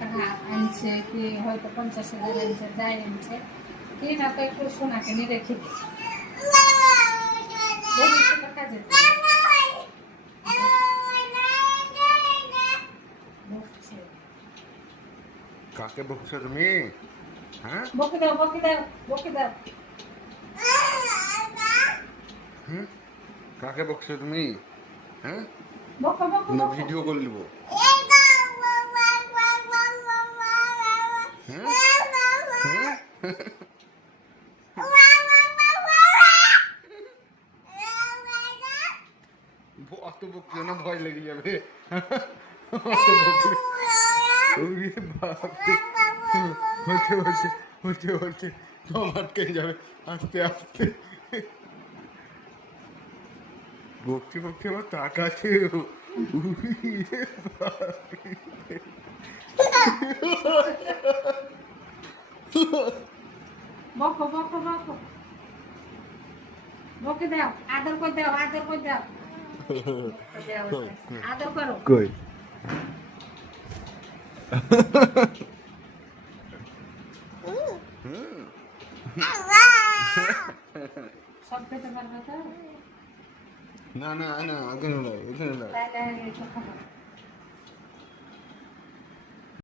টাকা আনছে, কি হয়তো 50,000 আনছে, যাই আনছে, কি না তো একটু সোনাকে নিয়ে রেখে দিই, ভবিষ্যতে কাজে দিই। বকছে। কাকে বকছো তুমি? হ্যাঁ বকে দাও, বকে দাও, বকে দাও। হুম, কাকে বকছো তুমি? হ্যাঁ, বকো, বকো, না বকো। ভিডিও করে নিবো। হ্যাঁ হ্যাঁ অত বকছো না, ভয় লেগে যাবে। অত বকলে ওরে বাপরে, হচ্ছে হচ্ছে হচ্ছে হচ্ছে, দম আটকে যাবে আস্তে আস্তে। বকছে বকছে আমার তাকাচ্ছে। উরে বাপরে। বকো, বকো, বকো। বকে দাও, আদর করে দাও, আদর করে দাও। আদর করো। কই সব খেতে পারবে তো? না না না, এখানে নয়, এখানে নয়। তাহলে এসব খাবো।